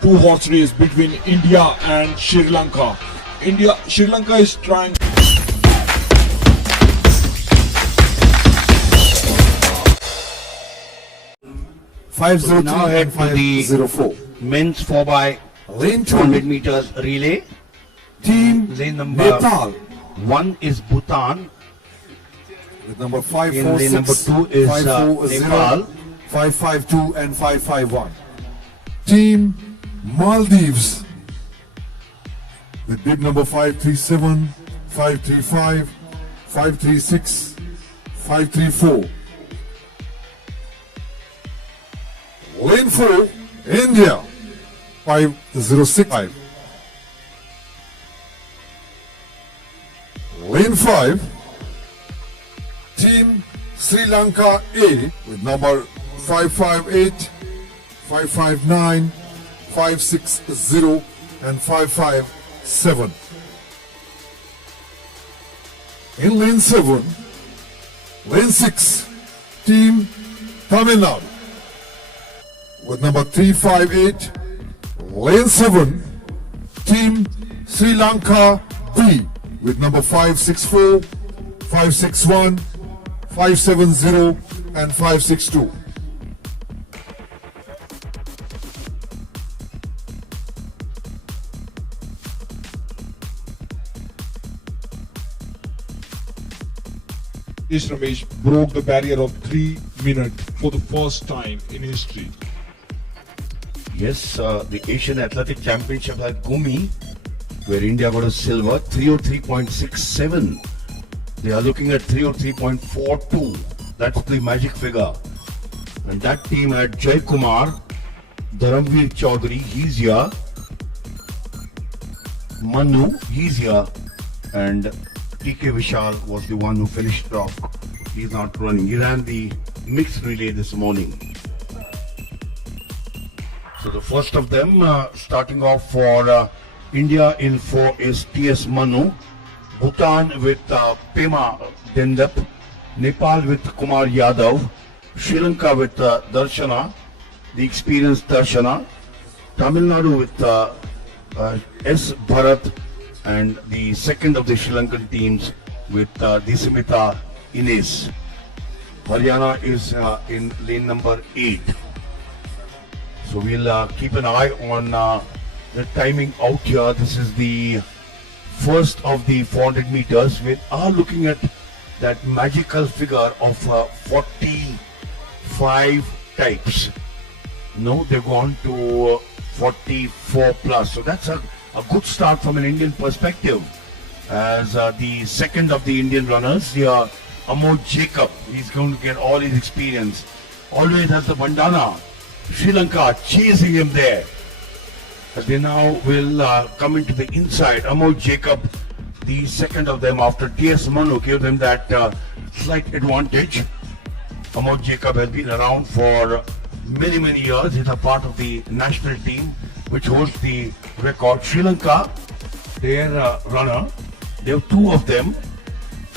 two-horse race between India and Sri Lanka. Sri Lanka is trying. 503 now head and to the 504. men's 4x Lane 200 2, meters relay. Team Lane number Nepal 1 is Bhutan. with number In lane number 546, 2 is 540, Nepal. 552 and 551. Team Maldives with bib number 537, 535, 536, 534. Lane 4, India 5065. Lane 5, Team Sri Lanka A with number 558, 559, 560 and 557. In lane 7, lane 6, Team Tamil Nadu with number 358, lane 7, Team Sri Lanka B with number 564, 561, 570 and 562. Rajesh Ramesh broke the barrier of 3 minutes for the first time in history. Yes, the Asian Athletic Championship at Gumi, where India got a silver, 303.67. They are looking at 303.42. That's the magic figure. And that team had Jay Kumar, Dharamveer Chaudhary, he's here. Manu, he's here. And TK Vishal was the one who finished off. He's not running. He ran the mixed relay this morning. So the first of them, starting off for India in 4 is TS Manu, Bhutan with Pema Dendap, Nepal with Kumar Yadav, Sri Lanka with Darshana, the experienced Darshana, Tamil Nadu with S. Bharat, and the second of the Sri Lankan teams with Disimita Ines. Haryana is in lane number 8. So we'll keep an eye on the timing out here. This is the first of the 400 meters. We are looking at that magical figure of 45 types. No, they've gone to 44 plus. So that's a good start from an Indian perspective. As the second of the Indian runners, here, Amod Jacob, he's going to get all his experience. Always has the bandana. Sri Lanka chasing him there. But they now will come into the inside. Amod Jacob, the second of them after T.S. Manu gave them that slight advantage. Amod Jacob has been around for many years. He's a part of the national team which holds the record. Sri Lanka, their runner, they have 2 of them.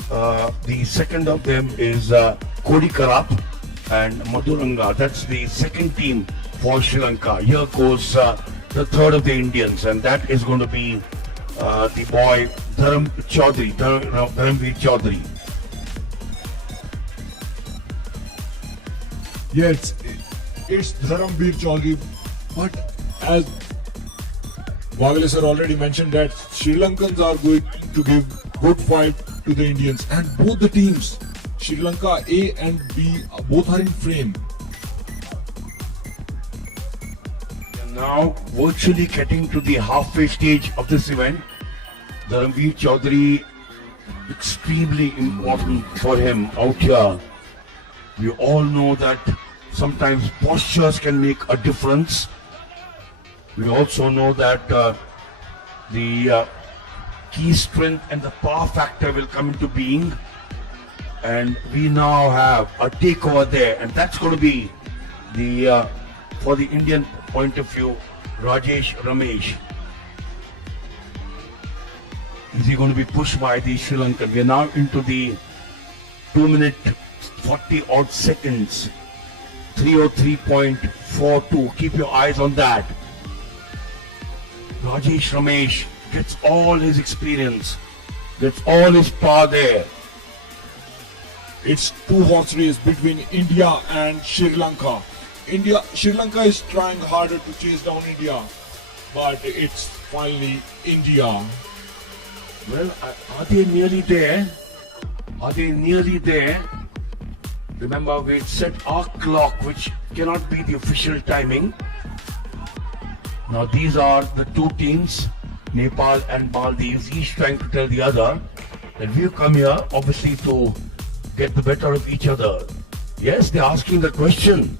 The second of them is Kodi Karap and Madhuranga. That's the second team for Sri Lanka. Here goes the third of the Indians, and that is going to be the boy Dharamveer Chaudhary. Yes, it's Dharamveer Chaudhary, but as Wagale sir already mentioned that Sri Lankans are going to give good fight to the Indians, and both the teams, Sri Lanka A and B, both are in frame. We are now virtually getting to the halfway stage of this event. Dharamveer Chaudhary, extremely important for him out here. We all know that sometimes postures can make a difference. We also know that the key strength and the power factor will come into being. And we now have a takeover there, and that's going to be the for the Indian point of view, Rajesh Ramesh. Is he going to be pushed by the Sri Lankan? We are now into the 2 minute 40 odd seconds. 303.42. Keep your eyes on that. Rajesh Ramesh gets all his experience, gets all his power there. It's two horse race between India and Sri Lanka. Sri Lanka is trying harder to chase down India, but it's finally India. Well, are they nearly there? Are they nearly there? Remember, we set our clock, which cannot be the official timing. Now, these are the two teams, Nepal and Maldives, each trying to tell the other that we've come here, obviously, to get the better of each other. Yes, they're asking the question.